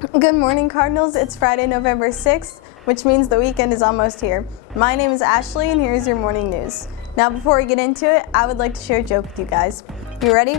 Good morning, Cardinals. It's Friday, November 6th, which means the weekend is almost here. My name is Ashley, and here's your morning news. Now, before we get into it, I would like to share a joke with you guys. You ready?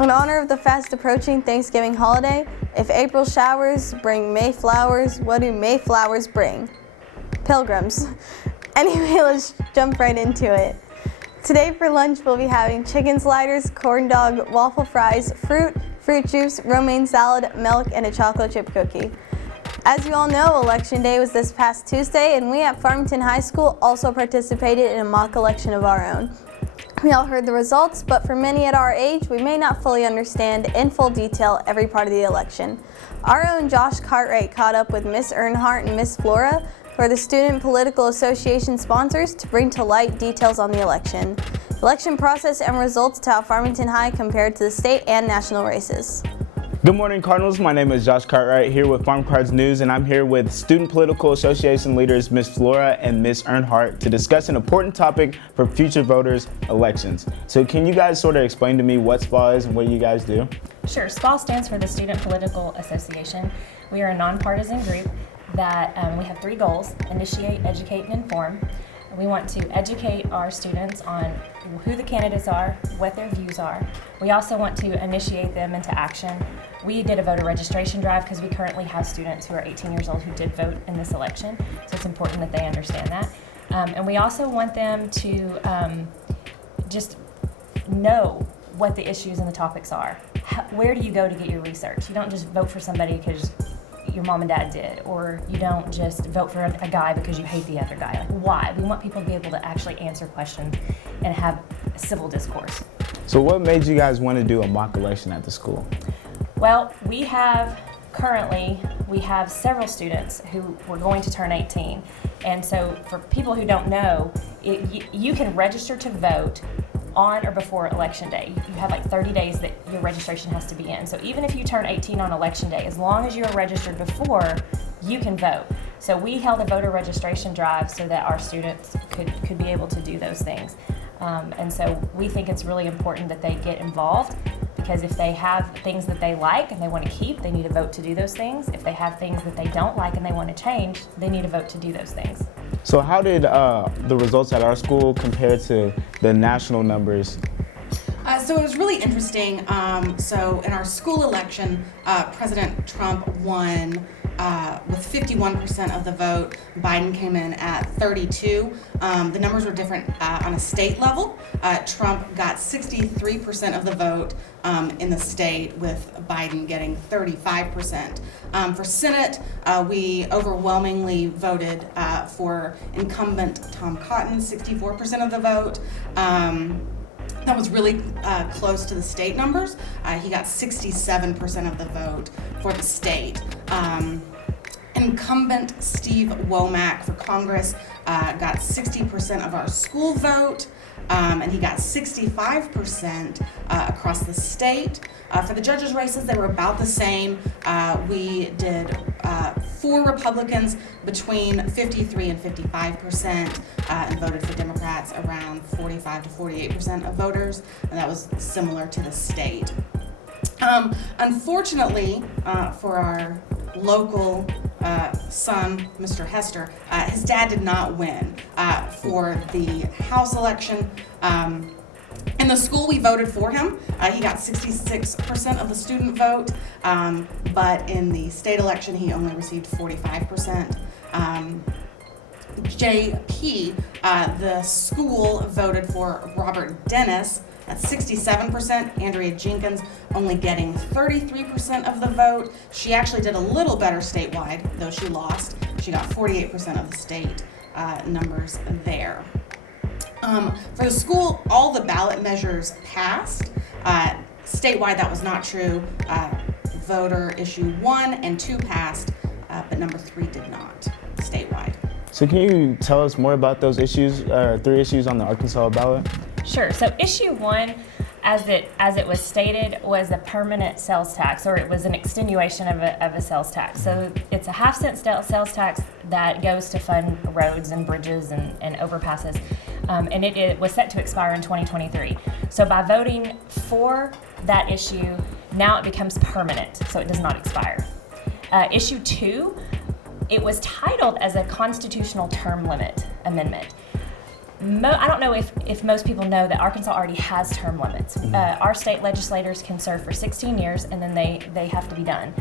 In honor of the fast approaching Thanksgiving holiday, if April showers bring May flowers, what do May flowers bring? Pilgrims. Anyway, let's jump right into it. Today for lunch, we'll be having chicken sliders, corn dog, waffle fries, fruit juice, romaine salad, milk, and a chocolate chip cookie. As you all know, Election Day was this past Tuesday, and we at Farmington High School also participated in a mock election of our own. We all heard the results, but for many at our age, we may not fully understand in full detail every part of the election. Our own Josh Cartwright caught up with Miss Earnhardt and Miss Flora, who are the Student Political Association sponsors, to bring to light details on the election. Election process and results to how Farmington High compared to the state and national races. Good morning, Cardinals. My name is Josh Cartwright here with Farm Cards News, and I'm here with Student Political Association leaders Miss Flora and Miss Earnhardt to discuss an important topic for future voters, elections. So can you guys sort of explain to me what SPA is and what you guys do? Sure. SPA stands for the Student Political Association. We are a nonpartisan group that we have three goals: initiate, educate, and inform. We want to educate our students on who the candidates are, what their views are. We also want to initiate them into action. We did a voter registration drive because we currently have students who are 18 years old who did vote in this election, so it's important that they understand that. And we also want them to just know what the issues and the topics are. Where do you go to get your research? You don't just vote for somebody because your mom and dad did, or you don't just vote for a guy because you hate the other guy. Like, why? We want people to be able to actually answer questions and have civil discourse. So what made you guys want to do a mock election at the school? Well, we have several students who were going to turn 18. And so for people who don't know, you can register to vote on or before Election Day. You have like 30 days that your registration has to be in. So even if you turn 18 on Election Day, as long as you're registered before, you can vote. So we held a voter registration drive so that our students could be able to do those things. And so we think it's really important that they get involved, because if they have things that they like and they want to keep, they need to vote to do those things. If they have things that they don't like and they want to change, they need to vote to do those things. So how did the results at our school compare to the national numbers? So it was really interesting. So in our school election, President Trump won with 51% of the vote. Biden came in at 32. The numbers were different on a state level. Trump got 63% of the vote in the state, with Biden getting 35%. For Senate, we overwhelmingly voted for incumbent Tom Cotton, 64% of the vote. That was really close to the state numbers. He got 67% of the vote for the state. Incumbent Steve Womack for Congress got 60% of our school vote, and he got 65% across the state. For the judges' races, they were about the same. We did 4 Republicans between 53 and 55%, and voted for Democrats around 45 to 48% of voters, and that was similar to the state. Unfortunately, for our local son, Mr. Hester, his dad did not win for the House election. In the school, we voted for him. He got 66% of the student vote, but in the state election, he only received 45%. JP, the school voted for Robert Dennis at 67%. Andrea Jenkins only getting 33% of the vote. She actually did a little better statewide, though she lost. She got 48% of the state numbers there. For the school, all the ballot measures passed. Statewide, that was not true. Voter issue 1 and 2 passed, but number 3 did not, statewide. So can you tell us more about those issues, 3 issues on the Arkansas ballot? Sure. So issue 1, as it was stated, was a permanent sales tax, or it was an extenuation of a sales tax. So it's a half-cent sales tax that goes to fund roads and bridges and overpasses. And it was set to expire in 2023. So by voting for that issue, now it becomes permanent, so it does not expire. Issue 2, it was titled as a constitutional term limit amendment. I don't know if most people know that Arkansas already has term limits. Our state legislators can serve for 16 years and then they have to be done.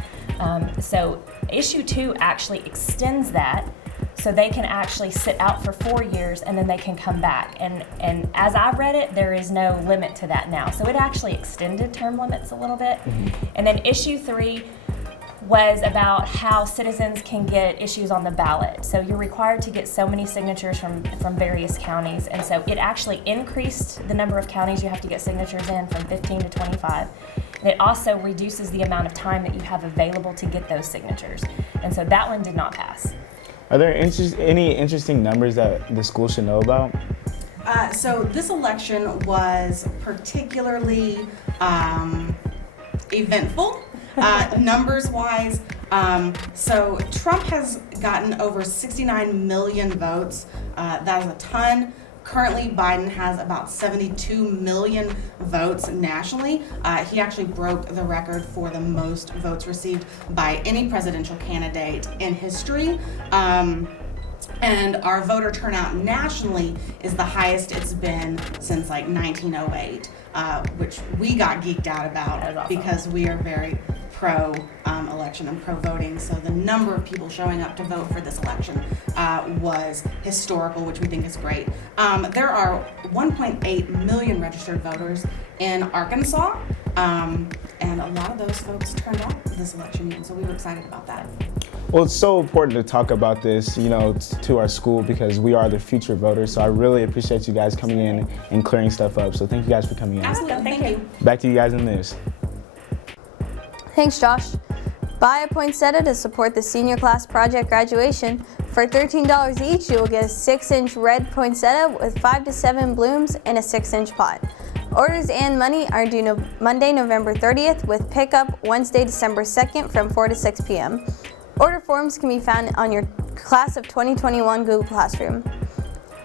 So issue 2 actually extends that, so they can actually sit out for 4 years and then they can come back. And as I read it, there is no limit to that now. So it actually extended term limits a little bit. And then issue 3 was about how citizens can get issues on the ballot. So you're required to get so many signatures from various counties, and so it actually increased the number of counties you have to get signatures in from 15 to 25. And it also reduces the amount of time that you have available to get those signatures. And so that one did not pass. Are there any interesting numbers that the school should know about? So this election was particularly eventful. Numbers-wise, so Trump has gotten over 69 million votes. That is a ton. Currently, Biden has about 72 million votes nationally. He actually broke the record for the most votes received by any presidential candidate in history. And our voter turnout nationally is the highest it's been since like 1908, which we got geeked out about awesome. Because we are very pro election and pro voting. So the number of people showing up to vote for this election was historical, which we think is great. There are 1.8 million registered voters in Arkansas, and a lot of those folks turned out this election year, so we were excited about that. Well, it's so important to talk about this, to our school, because we are the future voters. So I really appreciate you guys coming in and clearing stuff up. So thank you guys for coming in. Absolutely, thank you. Back to you guys in the news. Thanks, Josh. Buy a poinsettia to support the senior class project graduation. For $13 each, you will get a 6-inch red poinsettia with 5 to 7 blooms in a 6-inch pot. Orders and money are due Monday, November 30th, with pickup Wednesday, December 2nd from 4 to 6 p.m. Order forms can be found on your Class of 2021 Google Classroom.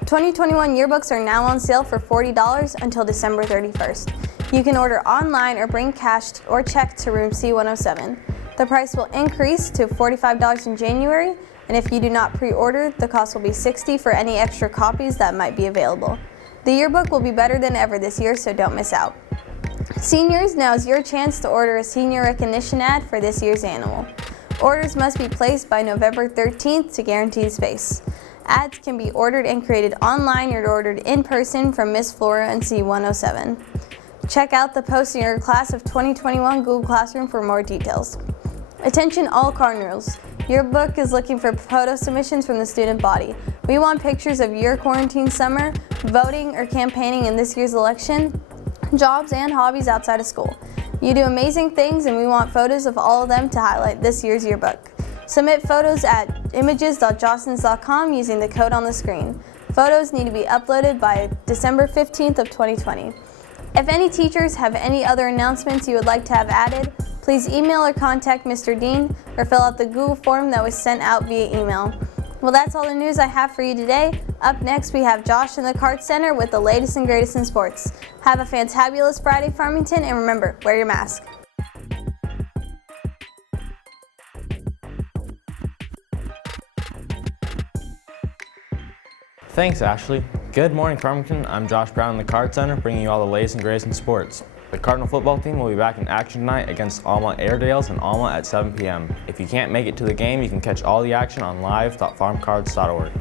2021 yearbooks are now on sale for $40 until December 31st. You can order online or bring cash or check to room C107. The price will increase to $45 in January, and if you do not pre-order, the cost will be $60 for any extra copies that might be available. The yearbook will be better than ever this year, so don't miss out. Seniors, now is your chance to order a senior recognition ad for this year's annual. Orders must be placed by November 13th to guarantee space. Ads can be ordered and created online or ordered in person from Miss Flora and C107. Check out the post in your Class of 2021 Google Classroom for more details. Attention all Cardinals. Your book is looking for photo submissions from the student body. We want pictures of your quarantine summer, voting or campaigning in this year's election, jobs and hobbies outside of school. You do amazing things and we want photos of all of them to highlight this year's yearbook. Submit photos at images.jostens.com using the code on the screen. Photos need to be uploaded by December 15th of 2020. If any teachers have any other announcements you would like to have added, please email or contact Mr. Dean or fill out the Google form that was sent out via email. Well, that's all the news I have for you today. Up next, we have Josh in the Cart Center with the latest and greatest in sports. Have a fantabulous Friday, Farmington, and remember, wear your mask. Thanks, Ashley. Good morning, Farmington. I'm Josh Brown in the Card Center, bringing you all the latest and greatest in sports. The Cardinal football team will be back in action tonight against Alma Airedales in Alma at 7 p.m. If you can't make it to the game, you can catch all the action on live.farmcards.org.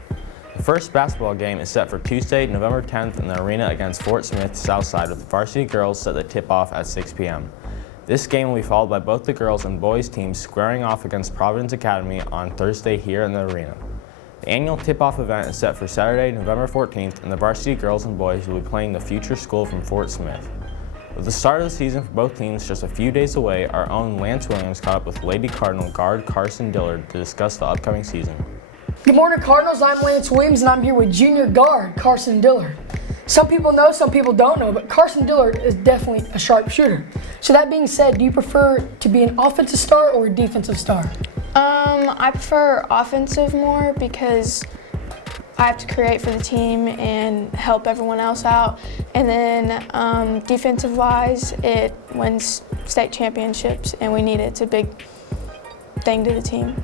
The first basketball game is set for Tuesday, November 10th in the arena against Fort Smith Southside, with the varsity girls set the tip-off at 6 p.m. This game will be followed by both the girls and boys teams squaring off against Providence Academy on Thursday here in the arena. The annual tip-off event is set for Saturday, November 14th, and the varsity girls and boys will be playing the future school from Fort Smith. With the start of the season for both teams just a few days away, our own Lance Williams caught up with Lady Cardinal guard Carson Dillard to discuss the upcoming season. Good morning, Cardinals. I'm Lance Williams, and I'm here with junior guard Carson Dillard. Some people know, some people don't know, but Carson Dillard is definitely a sharp shooter. So that being said, do you prefer to be an offensive star or a defensive star? I prefer offensive more because I have to create for the team and help everyone else out. And then defensive-wise, it wins state championships, and we need it. It's a big thing to the team.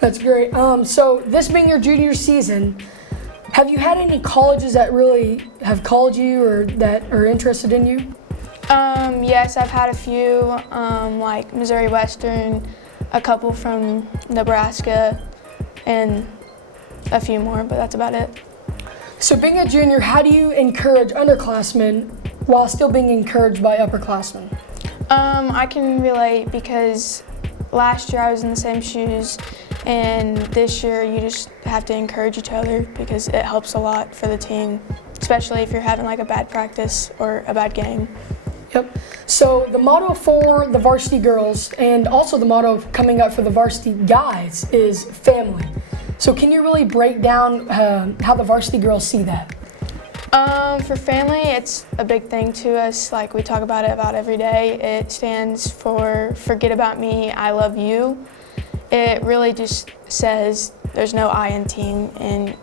That's great. So this being your junior season, have you had any colleges that really have called you or that are interested in you? Yes, I've had a few, like Missouri Western, a couple from Nebraska, and a few more, but that's about it. So being a junior, how do you encourage underclassmen while still being encouraged by upperclassmen? I can relate because last year I was in the same shoes, and this year you just have to encourage each other because it helps a lot for the team, especially if you're having like a bad practice or a bad game. Yep. So the motto for the varsity girls and also the motto coming up for the varsity guys is family. So can you really break down how the varsity girls see that? For family, it's a big thing to us. Like we talk about it about every day. It stands for forget about me, I love you. It really just says there's no I in team, and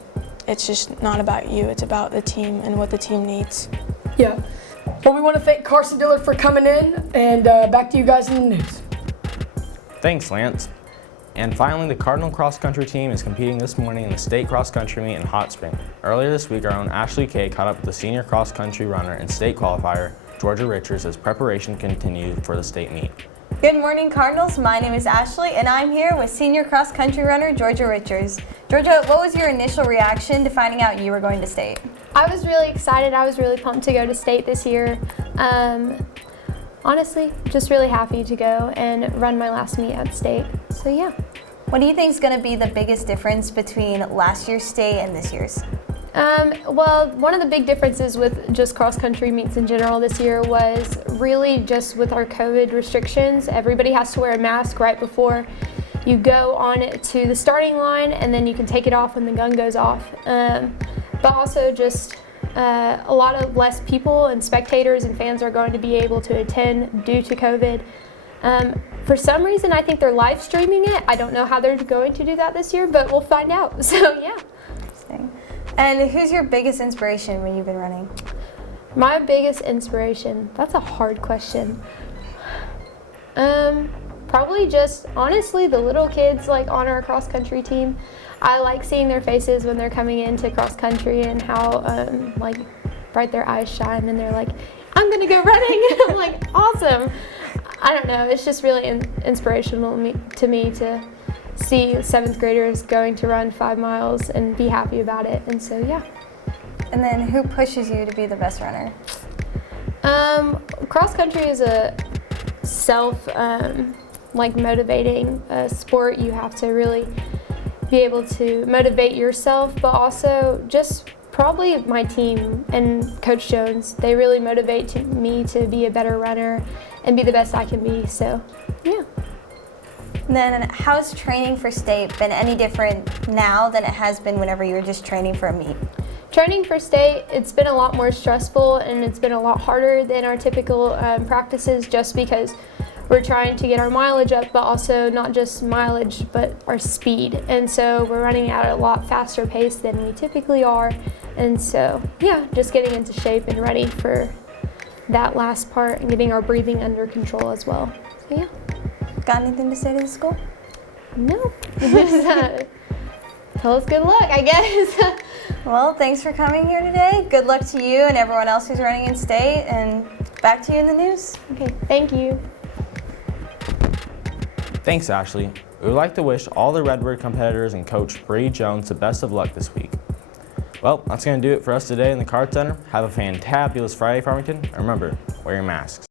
it's just not about you. It's about the team and what the team needs. Yeah. Well, we want to thank Carson Dillard for coming in, and back to you guys in the news. Thanks, Lance. And finally, the Cardinal cross country team is competing this morning in the state cross country meet in Hot Spring. Earlier this week, our own Ashley Kay caught up with the senior cross country runner and state qualifier, Georgia Richards, as preparation continued for the state meet. Good morning, Cardinals. My name is Ashley, and I'm here with senior cross country runner Georgia Richards. Georgia, what was your initial reaction to finding out you were going to state? I was really excited. I was really pumped to go to state this year. Honestly, just really happy to go and run my last meet at state. So yeah. What do you think is going to be the biggest difference between last year's state and this year's? Well, one of the big differences with just cross-country meets in general this year was really just with our COVID restrictions. Everybody has to wear a mask right before you go on to the starting line, and then you can take it off when the gun goes off. But also just a lot of less people and spectators and fans are going to be able to attend due to COVID. For some reason, I think they're live streaming it. I don't know how they're going to do that this year, but we'll find out. So yeah. Interesting. And who's your biggest inspiration when you've been running? My biggest inspiration, that's a hard question. Probably just honestly the little kids like on our cross country team. I like seeing their faces when they're coming into cross country and how like bright their eyes shine and they're like, I'm gonna go running. I'm like, awesome. I don't know, it's just really inspirational to me to see 7th graders going to run 5 miles and be happy about it, and so yeah. And then who pushes you to be the best runner? Cross country is a like motivating sport. You have to really be able to motivate yourself, but also just probably my team and Coach Jones. They really motivate me to be a better runner and be the best I can be, so yeah. And then how's training for state been any different now than it has been whenever you were just training for a meet? Training for state, it's been a lot more stressful and it's been a lot harder than our typical practices just because we're trying to get our mileage up, but also not just mileage, but our speed. And so we're running at a lot faster pace than we typically are. And so, yeah, just getting into shape and ready for that last part and getting our breathing under control as well. So, yeah. Got anything to say to the school? No. Tell us good luck, I guess. Well, thanks for coming here today. Good luck to you and everyone else who's running in state, and back to you in the news. Okay, thank you. Thanks, Ashley. We would like to wish all the Redbird competitors and Coach Bree Jones the best of luck this week. Well, that's going to do it for us today in the Card Center. Have a fantabulous Friday, Farmington. And remember, wear your masks.